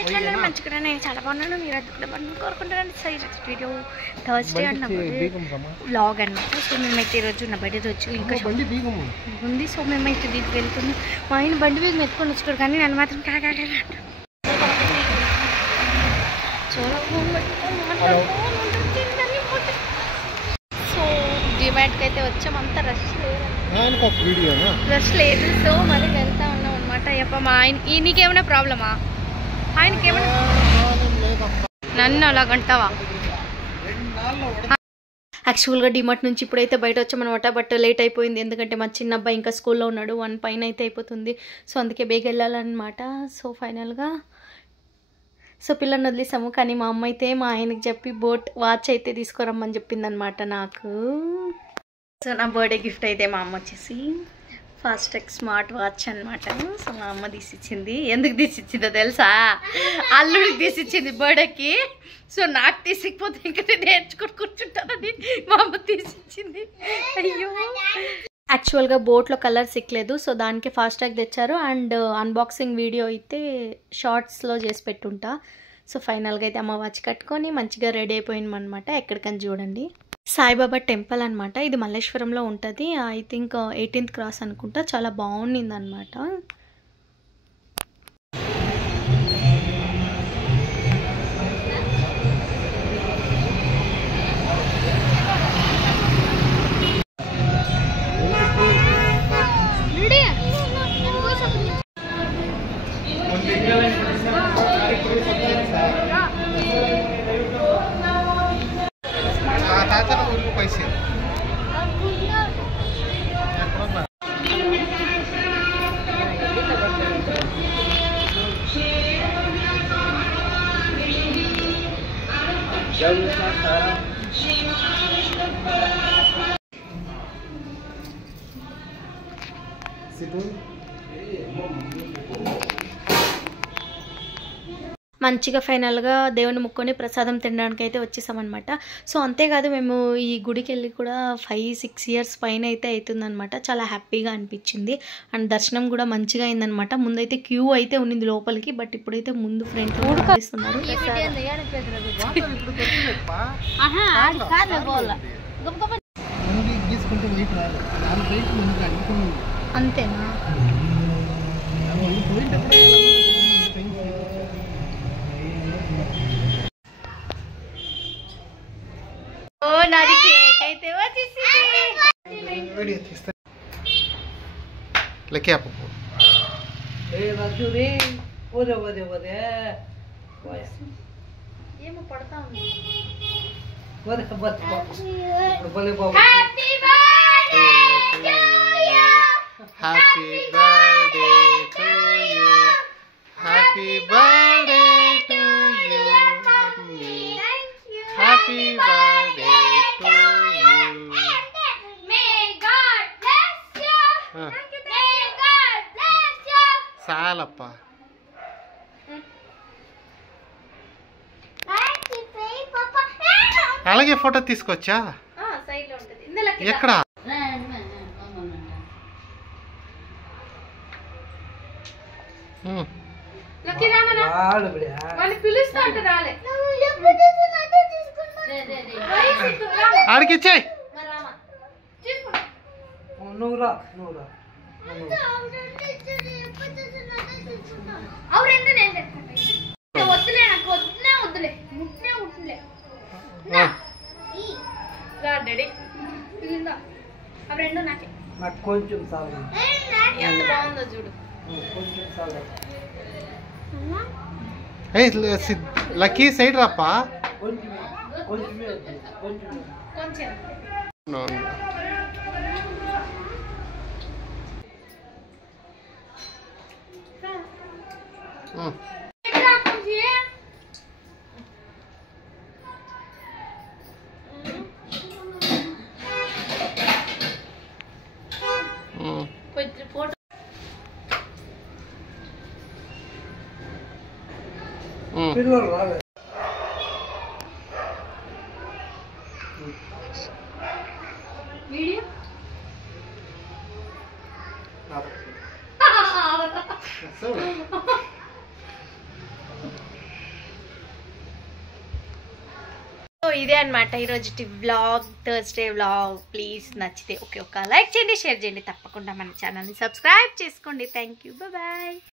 ఎట్లా మంచిగా నేను చాలా బాగున్నాను. మీరు అది కూడా బాగున్నాను కోరుకుంటారని సైజ్ వీడియో థర్స్డే అన్నప్పుడు వ్లాగ్ అనమాట. సో మేమైతే ఈరోజు నా బర్త్డే రోజు ఇంకా ఉంది. సో మేమైతే దీనికి వెళ్తున్నాం. మా ఆయన బండి మీద మెత్తుకొని వచ్చుకోరు కానీ నన్ను మాత్రం చాలా సో డిమార్ట్కి అయితే వచ్చాం. అంతా రష్ లేదు. సో మళ్ళీ వెళ్తా ఉన్నాం అనమాట. అయ్యప్ప మా ఆయన నీకేమైనా ప్రాబ్లమా? ఆయనకేమైనా నన్ను అలాగంటావా? యాక్చువల్గా డిమార్ట్ నుంచి ఇప్పుడైతే బయట వచ్చామన్నమాట. బట్ లేట్ అయిపోయింది ఎందుకంటే మా చిన్న అబ్బాయి ఇంకా స్కూల్లో ఉన్నాడు. 1 పైన అయితే అయిపోతుంది. సో అందుకే బేగ వెళ్ళాలన్నమాట. సో ఫైనల్గా పిల్లని వదిలేసాము. కానీ మా అమ్మ అయితే మా ఆయనకి చెప్పి వాచ్ అయితే తీసుకురమ్మని చెప్పిందనమాట నాకు. సో నా బర్త్డే గిఫ్ట్ అయితే మా అమ్మ వచ్చేసి ఫాస్ట్రాక్ స్మార్ట్ వాచ్ అనమాట. సో మా అమ్మ తీసిచ్చింది. ఎందుకు తీసిచ్చిందో తెలుసా? అల్లుడికి తీసిచ్చింది బర్త్డేకి. సో నాకు తీసికపోతే ఇంకా నేను నేర్చుకుని కూర్చుంటానని మా అమ్మ తీసిచ్చింది. అయ్యో యాక్చువల్గా బోట్లో కలర్ సిక్కలేదు. సో దానికి ఫాస్ట్రాక్ తెచ్చారు. అండ్ అన్బాక్సింగ్ వీడియో అయితే షార్ట్స్లో చేసి పెట్టుంటా. సో ఫైనల్గా అయితే అమ్మ వాచ్ కట్టుకొని మంచిగా రెడీ అయిపోయినామన్నమాట. ఎక్కడికని చూడండి, సాయిబాబా టెంపుల్ అనమాట. ఇది మల్లేశ్వరంలో ఉంటుంది. ఐ థింక్ 18th క్రాస్ అనుకుంటా. చాలా బాగుండింది అనమాట. మంచిగా ఫైనల్గా దేవుని ముక్కొని ప్రసాదం తినడానికి అయితే వచ్చేసామన్నమాట. సో అంతేకాదు మేము ఈ గుడికి వెళ్ళి కూడా 5-6 years పైన అయితే అవుతుందన్నమాట. చాలా హ్యాపీగా అనిపించింది. అండ్ దర్శనం కూడా మంచిగా అయిందనమాట. ముందైతే క్యూ అయితే ఉన్నింది లోపలికి. బట్ ఇప్పుడైతే ముందు ఫ్రంట్ చేస్తున్నారు. అంతేనా? నాది కేక్ అయితే ఏమో పడతా ఉంది. Happy birthday to you. Happy birthday to you. Happy birthday to you. May God bless you. May God bless you. Salappa. అలాగే ఫోటో తీసుకొచ్చా? సైడ్ లో ఉంటది. ఇందులో ఎక్కడ? ఆడికిచ్చాయి. కొంచెం ఎంత బాగుందో చూడు. Lucky side రాప్పా. ఫోటో పిల్లలు రాలేదు. వీడియో ఇదే అనమాట ఈరోజు వ్లాగ్, థర్స్డే వ్లాగ్. ప్లీజ్ నచ్చితే ఒక లైక్ చేయండి, షేర్ చేయండి, తప్పకుండా మన ఛానల్ని సబ్స్క్రైబ్ చేసుకోండి. Thank you, bye.